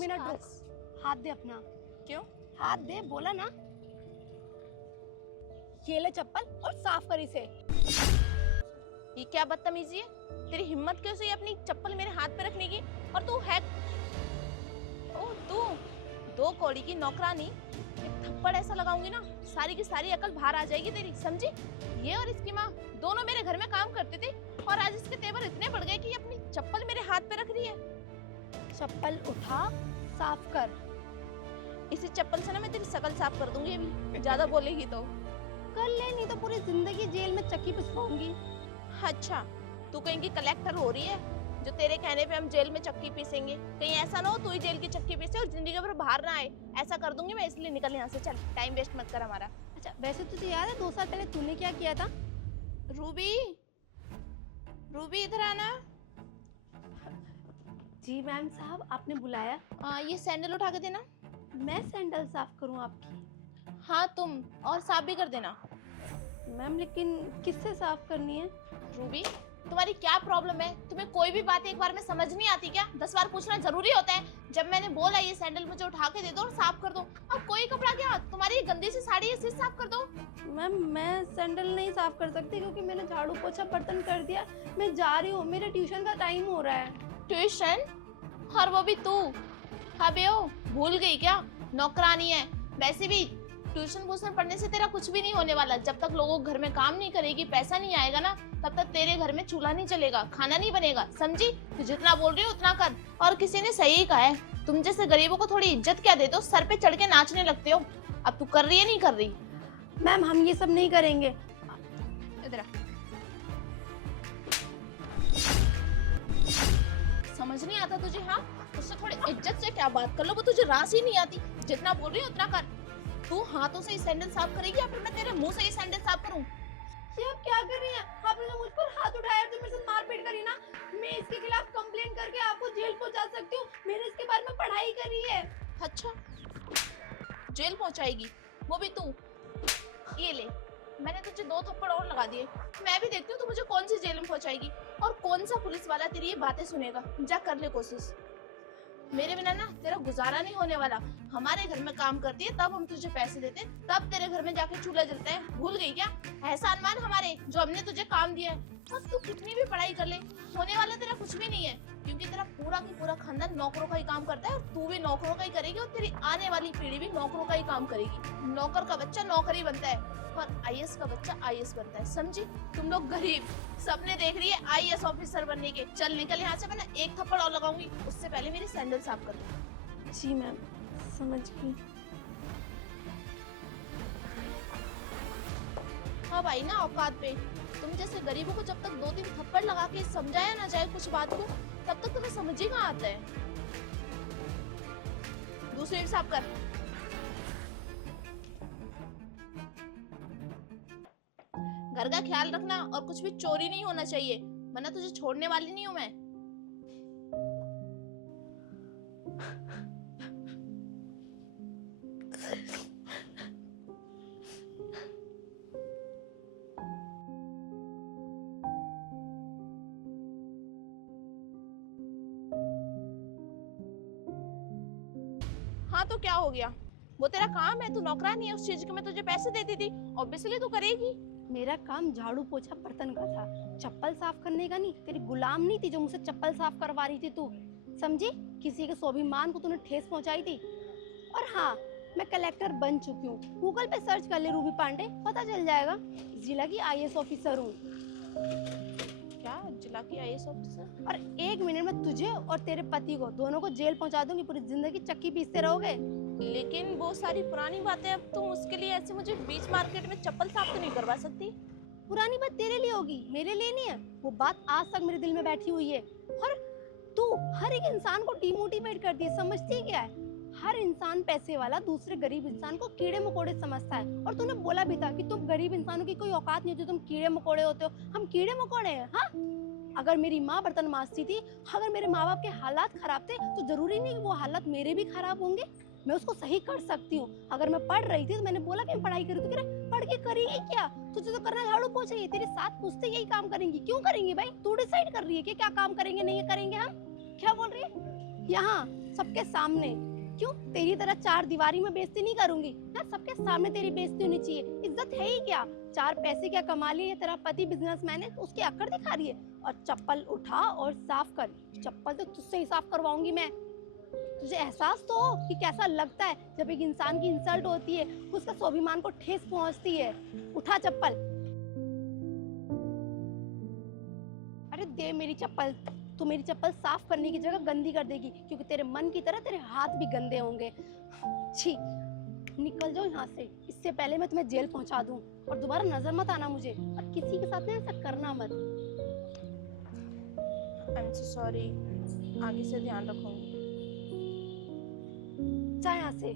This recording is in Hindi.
मिनट रुक, हाथ दे अपना। क्यों? हाथ दे, बोला ना। ये ले चप्पल और साफ कर इसे। ये क्या बदतमीजी है? तेरी हिम्मत कैसे है अपनी चप्पल मेरे हाथ पे रखने की? और तू है ओ तू दो कौड़ी की नौकरानी, एक थप्पड़ ऐसा लगाऊंगी ना सारी की सारी अकल बाहर आ जाएगी तेरी, समझी? ये और इसकी माँ दोनों मेरे घर में काम करते थे और आज इसके तेवर इतने बढ़ गए कि ये अपनी चप्पल मेरे हाथ पे रख रही है। चप्पल उठा, साफ कर। इसी चप्पल से ना मैं तेरी शकल साफ कर दूंगी अभी, ज्यादा बोलेगी तो। कर ले, नहीं तो पूरी जिंदगी जेल में चक्की पिसवाऊंगी। अच्छा, तू कहीं की कलेक्टर हो रही है जो तेरे कहने पे हम जेल में चक्की पीसेंगे? कहीं ऐसा ना हो तू ही जेल की चक्की पीसे और जिंदगी भर बाहर ना आए। ऐसा कर दूंगी मैं, इसलिए निकल यहाँ से, चल टाइम वेस्ट मत कर हमारा। अच्छा, वैसे तुझे याद है 2 साल पहले तूने क्या किया था? रूबी, रूबी इधर आना। जी मैम साहब, आपने बुलाया? ये सैंडल उठा के देना। मैं सैंडल साफ करूं आपकी? हाँ तुम, और साफ भी कर देना। मैम लेकिन किससे साफ करनी है? रूबी, तुम्हारी क्या प्रॉब्लम है? तुम्हें कोई भी बात एक बार में समझ नहीं आती क्या? 10 बार पूछना जरूरी होता है? जब मैंने बोला ये सैंडल मुझे उठा के दे दो और साफ कर दो, अब कोई कपड़ा क्या, तुम्हारी ये गंदी सी साड़ी इसे साफ कर दो। मैम मैं सैंडल नहीं साफ कर सकती क्योंकि मैंने झाड़ू पोछा बर्तन कर दिया। मैं जा रही हूँ, मेरे ट्यूशन का टाइम हो रहा है। ट्यूशन? और वो भी तू? हाँ बेओ, भूल गई क्या? नौकरानी है। वैसे भी ट्यूशन व्यूशन पढ़ने से तेरा कुछ भी नहीं होने वाला। जब तक लोगों घर में काम नहीं करेगी, पैसा नहीं आएगा ना, तब तक तेरे घर में चूल्हा नहीं चलेगा, खाना नहीं बनेगा, समझी? तू जितना बोल रही हो उतना कर। और किसी ने सही कहा है, तुम जैसे गरीबों को थोड़ी इज्जत क्या देते हो, सर पे चढ़ के नाचने लगते हो। अब तू कर रही है नहीं कर रही? मैम हम ये सब नहीं करेंगे। इधर आ। समझ नहीं आता तुझे? हाँ, उससे थोड़ी इज्जत से क्या बात कर लो, वो तुझे रास ही नहीं आती। जितना बोल रही हो उतना कर। तू हाथों से ही सैंडल साफ करेगी या फिर मैं तेरे मुंह से ही सैंडल साफ करूं? ये आप क्या कर रही हैं? आपने तो मुझ पर हाथ उठाया तो मेरे साथ मारपीट करी ना। मैं इसके खिलाफ कंप्लेंट करके आपको जेल पहुंचा सकती हूँ। मैंने इसके बारे में पढ़ाई करी है। अच्छा, जेल पहुंचाएगी वो भी तू? ये ले, मैंने तुझे 2 थप्पड़ और लगा दिए। मैं भी देखती हूँ तू मुझे कौन सी जेल में पहुंचाएगी और कौन सा पुलिस वाला तेरी ये बातें सुनेगा। जा कर ले कोशिश। मेरे बिना ना तेरा गुजारा नहीं होने वाला। हमारे घर में काम करती है तब हम तुझे पैसे देते, तब तेरे घर में जाके चूल्हा जलता है। भूल गई क्या? एहसान मान हमारे जो हमने तुझे काम दिया है। और तू कितनी भी पढ़ाई कर ले, होने वाला तेरा कुछ भी नहीं है, क्योंकि तेरा पूरा की पूरा खानदान नौकरों का ही काम करता है और तू भी नौकरों का ही करेगी और तेरी आने वाली पीढ़ी भी नौकरों का ही काम करेगी। नौकर का बच्चा नौकर ही बनता है और आईएएस का बच्चा आईएएस बनता है, समझी? तुम लोग गरीब सपने देख रही है आईएएस ऑफिसर बनने के। चल निकल यहाँ से, मैं ना 1 थप्पड़ और लगाऊंगी, उससे पहले मेरी सैंडल साफ कर दो। जी मैम, समझ गई। हाँ भाई ना औकात पे। तुम जैसे गरीबों को जब तक 2-3 थप्पड़ लगा के समझाया ना जाए कुछ बात को, तब तक तुम्हें समझ ही कहाँ आता है। दूसरी ईंट साफ कर। घर का ख्याल रखना और कुछ भी चोरी नहीं होना चाहिए, वरना तुझे छोड़ने वाली नहीं हूँ मैं। हाँ तो क्या हो गया? वो तेरा काम है, तू नौकरानी है, उस चीज के मैं तुझे पैसे देती थी, ऑब्वियसली तू करेगी। मेरा काम झाड़ू पोछा बर्तन का था, चप्पल साफ करने का नहीं। तेरी गुलाम नहीं थी जो मुझसे चप्पल साफ करवा रही थी तू, समझी? किसी के स्वाभिमान को तूने ठेस पहुंचाई थी। और हाँ, मैं कलेक्टर बन चुकी हूँ। गूगल पे सर्च कर ले रूबी पांडे, पता चल जाएगा। जिला की आईएएस ऑफिसर हूँ। क्या जिला की आईएएस ऑफिसर? और 1 मिनट में तुझे और तेरे पति को दोनों को जेल पहुंचा दूंगी। पूरी जिंदगी चक्की पीसते रहोगे। लेकिन वो सारी पुरानी बातें अब तुम उसके लिए ऐसे मुझे बीच मार्केट में चप्पल साफ तो नहीं करवा सकती। पुरानी बात तेरे लिए होगी, मेरे लिए नहीं है। वो बात आज तक मेरे दिल में बैठी हुई है। और तू हर एक इंसान को डिमोटिवेट करती है, समझती है क्या है? हर इंसान पैसे वाला दूसरे गरीब इंसान को कीड़े मकोड़े समझता है। और तूने बोला भी था कि तुम गरीब इंसानों की कोई औकात नहीं होती, तुम कीड़े मकोड़े होते हो। हम कीड़े मकोड़े हैं? हाँ, अगर मेरी माँ बर्तन मांजती थी, अगर मेरे माँ बाप के हालात खराब थे, तो जरूरी नहीं कि वो हालात मेरे भी खराब होंगे। मैं उसको सही कर सकती हूँ। अगर मैं पढ़ रही थी तो मैंने बोला कि मैं पढ़ाई करी, तो कह रहा पढ़ के करेगी क्या? तुझे तो करना झाड़ू पोछा ही है। तेरे साथ पूछते यही काम करेंगी। क्यों करेंगी भाई? तू डिसाइड कर रही है कि क्या काम करेंगे नहीं करेंगे हम। क्या बोल रही है? यहाँ सबके सामने। क्यों? तेरी तरह चार दीवारी में बेइज्जती नहीं करूंगी ना, सबके सामने तेरी बेइज्जती होनी चाहिए। इज्जत है ही क्या? चार पैसे क्या कमा लिए? तेरा पति बिजनेसमैन है, उसके अक्कड़ दिखा रही है। और चप्पल उठा और साफ कर। चप्पल तो तुझसे ही साफ करवाऊंगी मैं। तुझे एहसास तो हो कि कैसा लगता है जब एक इंसान की इंसल्ट होती है, उसका स्वाभिमान को ठेस पहुंचती है। उठा चप्पल। अरे दे मेरी चप्पल। तू मेरी चप्पल साफ करने की जगह गंदी कर देगी, क्योंकि तेरे मन की तरह तेरे हाथ भी गंदे होंगे। छी, निकल जाओ यहाँ से, इससे पहले मैं तुम्हें जेल पहुंचा दूं। और दोबारा नजर मत आना मुझे, और किसी के साथ ना ऐसा करना मत। आई एम सो सॉरी, आगे से ध्यान रखूंगी। जा यहाँ से।